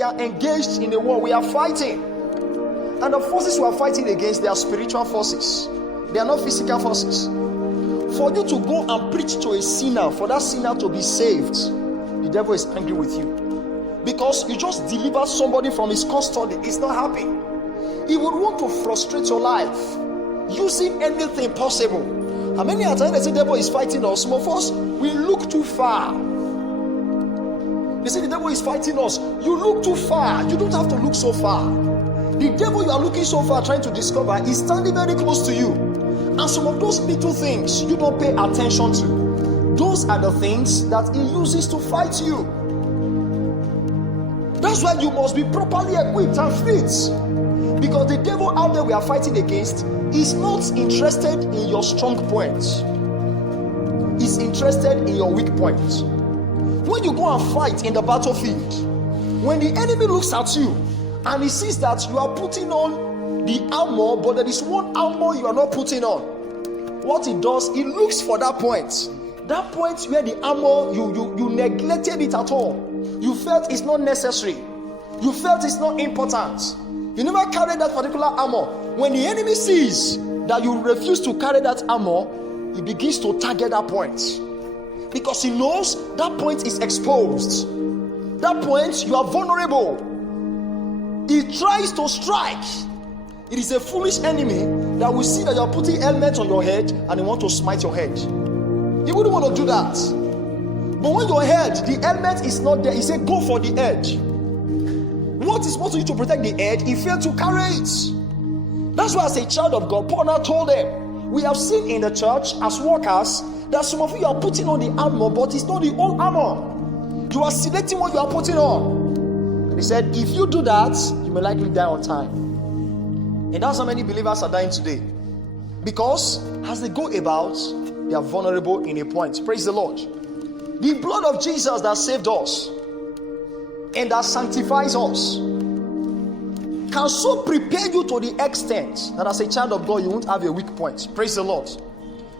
we are engaged in a war. We are fighting. And the forces we are fighting against, they are spiritual forces. They are not physical forces. For you to go and preach to a sinner, for that sinner to be saved, the devil is angry with you. Because you just delivered somebody from his custody. He's not happy. He would want to frustrate your life using anything possible. How many times they say the devil is fighting us? Some of us, we look too far. They say the devil is fighting us. You look too far. You don't have to look so far. The devil you are looking so far trying to discover is standing very close to you. And some of those little things you don't pay attention to. Those are the things that he uses to fight you. That's why you must be properly equipped and fit. Because the devil out there we are fighting against is not interested in your strong points. He's interested in your weak points. When you go and fight in the battlefield, when the enemy looks at you and he sees that you are putting on the armor, but there is one armor you are not putting on, what he does, he looks for that point. That point where the armor, you neglected it at all. You felt it's not necessary. You felt it's not important. You never carried that particular armor. When the enemy sees that you refuse to carry that armor, he begins to target that point. Because he knows that point is exposed. That point, you are vulnerable. He tries to strike. It is a foolish enemy that will see that you are putting helmet on your head and he want to smite your head. He wouldn't want to do that. But when your head, the helmet is not there, he said, go for the edge. What is supposed to do to protect the edge, he failed to carry it. That's why, as a child of God, Paul now told them, we have seen in the church as workers that some of you are putting on the armor, but it's not the old armor. You are selecting what you are putting on. And he said, if you do that, you may likely die on time. And that's how many believers are dying today. Because as they go about, they are vulnerable in a point. Praise the Lord. The blood of Jesus that saved us and that sanctifies us can so prepare you to the extent that as a child of God, you won't have a weak point. Praise the Lord.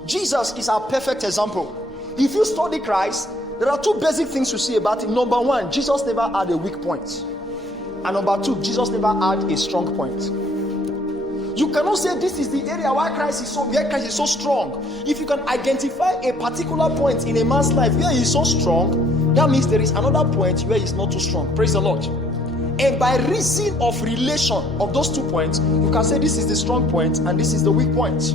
Jesus is our perfect example. If you study Christ, there are two basic things you see about him. Number one, Jesus never had a weak point. And number two, Jesus never had a strong point. You cannot say this is the area where Christ is so strong. If you can identify a particular point in a man's life where he is so strong, that means there is another point where he is not too strong. Praise the Lord. And by reason of relation of those 2 points, you can say this is the strong point and this is the weak point.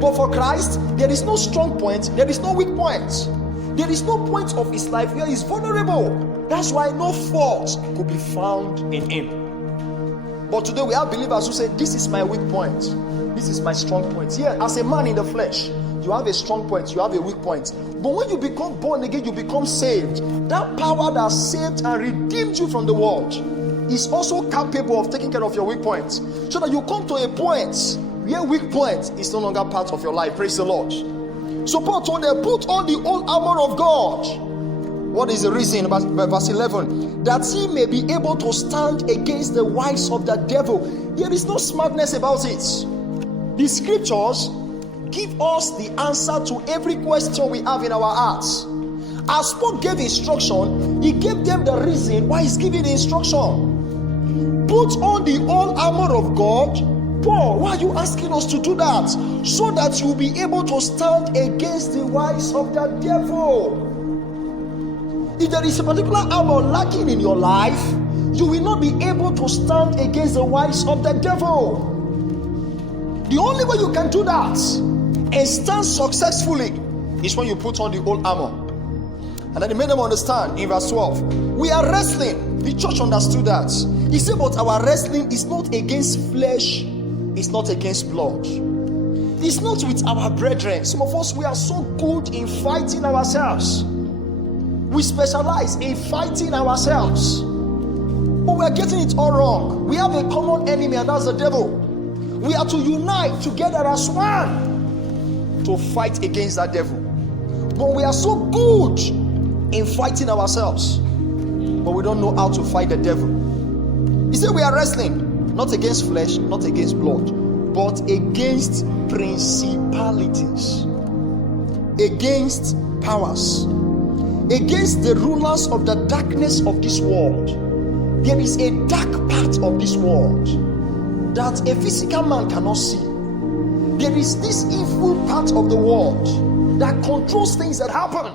But for Christ, there is no strong point, there is no weak point. There is no point of his life where he is vulnerable. That's why no fault could be found in him. But today we have believers who say, this is my weak point, this is my strong point. Yeah, as a man in the flesh, you have a strong point, you have a weak point. But when you become born again, you become saved. That power that saved and redeemed you from the world is also capable of taking care of your weak points. So that you come to a point where weak point is no longer part of your life. Praise the Lord. So Paul told them, put on the whole armor of God. What is the reason? Verse 11. That he may be able to stand against the wiles of the devil. There is no smartness about it. The scriptures give us the answer to every question we have in our hearts. As Paul gave instruction, he gave them the reason why he's giving the instruction. Put on the whole armor of God. Paul, why are you asking us to do that? So that you'll be able to stand against the wiles of the devil. If there is a particular armor lacking in your life, you will not be able to stand against the wiles of the devil. The only way you can do that and stand successfully is when you put on the whole armor. And then he made them understand in verse 12. We are wrestling. The church understood that. He said, but our wrestling is not against flesh, it's not against blood. It's not with our brethren. Some of us, we are so good in fighting ourselves. We specialize in fighting ourselves. But we are getting it all wrong. We have a common enemy, and that's the devil. We are to unite together as one to fight against that devil. But we are so good in fighting ourselves, but we don't know how to fight the devil. He said we are wrestling not against flesh, not against blood, but against principalities, against powers, against the rulers of the darkness of this world, There is a dark part of this world that a physical man cannot see. There is this evil part of the world that controls things that happen.